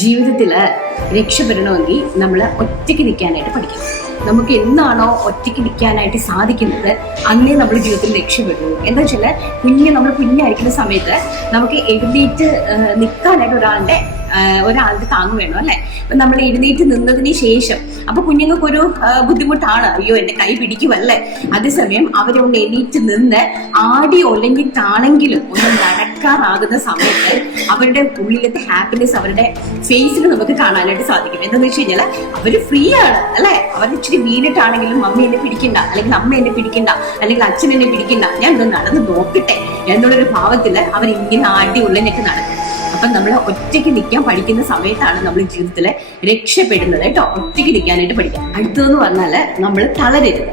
ജീവിതത്തിൽ രക്ഷപ്പെടണമെങ്കിൽ നമ്മൾ ഒറ്റയ്ക്ക് നിൽക്കാനായിട്ട് പഠിക്കണം. നമുക്ക് എന്നാണോ ഒറ്റയ്ക്ക് നിൽക്കാനായിട്ട് സാധിക്കുന്നത് അന്നേ നമ്മൾ ജീവിതത്തിൽ രക്ഷപ്പെടുള്ളൂ. എന്താ വെച്ചാൽ നമ്മൾ കുഞ്ഞായിരിക്കുന്ന സമയത്ത് നമുക്ക് എഴുന്നേറ്റ് നിൽക്കാനായിട്ട് ഒരാളുടെ താങ്ങ് വേണം അല്ലേ. അപ്പം നമ്മൾ എഴുന്നേറ്റ് നിന്നതിന് ശേഷം അപ്പോൾ കുഞ്ഞുങ്ങൾക്കൊരു ബുദ്ധിമുട്ടാണ്, അയ്യോ എൻ്റെ കൈ പിടിക്കുമല്ലേ. അതേസമയം അവരൊന്ന് എണീറ്റ് നിന്ന് ആടി ഒലഞ്ഞിട്ടാണെങ്കിലും ഒന്ന് നടക്കാറാകുന്ന സമയത്ത് അവരുടെ ഉള്ളിലത്തെ ഹാപ്പിനെസ് അവരുടെ ഫേസിൽ നമുക്ക് കാണാനായിട്ട് സാധിക്കും. എന്താണെന്ന് വെച്ച് കഴിഞ്ഞാൽ അവർ ഫ്രീ ആണ് അല്ലേ. അവർ ഇച്ചിരി വീണിട്ടാണെങ്കിലും മമ്മി എന്നെ പിടിക്കണ്ട, അല്ലെങ്കിൽ അമ്മ എന്നെ പിടിക്കണ്ട, അല്ലെങ്കിൽ അച്ഛൻ എന്നെ പിടിക്കണ്ട, ഞാൻ ഒന്ന് നടന്ന് നോക്കട്ടെ എന്നുള്ളൊരു ഭാവത്തിൽ അവരിങ്ങനെ ആടി ഉള്ളനൊക്കെ നടക്കും. അപ്പം നമ്മൾ ഒറ്റയ്ക്ക് നിൽക്കാൻ പഠിക്കുന്ന സമയത്താണ് നമ്മൾ ജീവിതത്തിൽ രക്ഷപ്പെടുന്നത് കേട്ടോ. ഒറ്റയ്ക്ക് നിൽക്കാനായിട്ട് പഠിക്കാം. അടുത്തതെന്ന് പറഞ്ഞാൽ നമ്മൾ തളരരുത്.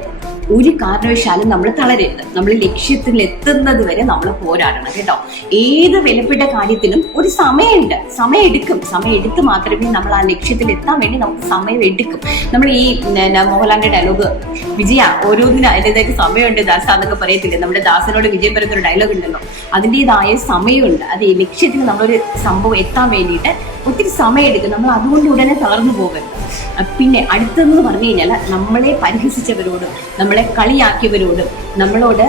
ഒരു കാരണവശാലും നമ്മൾ തളരരുത്. നമ്മൾ ലക്ഷ്യത്തിൽ എത്തുന്നത് വരെ നമ്മൾ പോരാടണം കേട്ടോ. ഏത് വിലപ്പെട്ട കാര്യത്തിനും ഒരു സമയമുണ്ട്, സമയം എടുത്ത് മാത്രമേ നമ്മൾ ആ ലക്ഷ്യത്തിൽ എത്താൻ വേണ്ടി നമുക്ക് സമയം എടുക്കും. നമ്മൾ ഈ മോഹൻലാലിന്റെ ഡയലോഗ് വിജയ ഓരോന്നിനും അതിൻ്റെതായിട്ട് സമയമുണ്ട് ദാസ എന്നൊക്കെ പറയത്തില്ലേ. നമ്മുടെ ദാസനോട് വിജയം പറയുന്നൊരു ഡയലോഗ് ഉണ്ടല്ലോ, അതിൻ്റെതായ സമയമുണ്ട്. അത് ഈ ലക്ഷ്യത്തിന് നമ്മളൊരു സംഭവം എത്താൻ വേണ്ടിയിട്ട് ഒത്തിരി സമയം എടുക്കും. നമ്മൾ അതുകൊണ്ട് ഉടനെ തളർന്നു പോകരുത്. പിന്നെ അടുത്തതെന്ന് പറഞ്ഞു കഴിഞ്ഞാൽ നമ്മളെ പരിഹസിച്ചവരോടും നമ്മളെ കളിയാക്കിയവരോടും നമ്മളോട്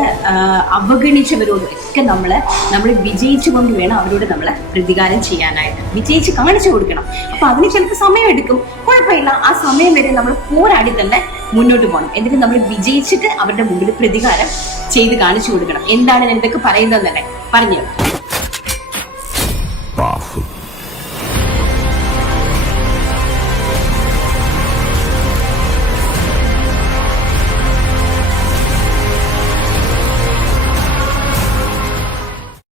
അവഗണിച്ചവരോടും ഒക്കെ നമ്മൾ വിജയിച്ചു കൊണ്ട് വേണം അവരോട് നമ്മൾ പ്രതികാരം ചെയ്യാനായിട്ട്. വിജയിച്ച് കാണിച്ചു കൊടുക്കണം. അപ്പൊ അതിന് ചിലപ്പോൾ സമയം എടുക്കും, കുഴപ്പമില്ല. ആ സമയം വരെ നമ്മൾ പോരാടി തന്നെ മുന്നോട്ട് പോകണം. എന്നിട്ട് നമ്മൾ വിജയിച്ചിട്ട് അവരുടെ മുമ്പിൽ പ്രതികാരം ചെയ്ത് കാണിച്ചു കൊടുക്കണം. എന്താണ് ഞാൻ ഇതൊക്കെ പറയുന്നതെന്നല്ലേ പറഞ്ഞു.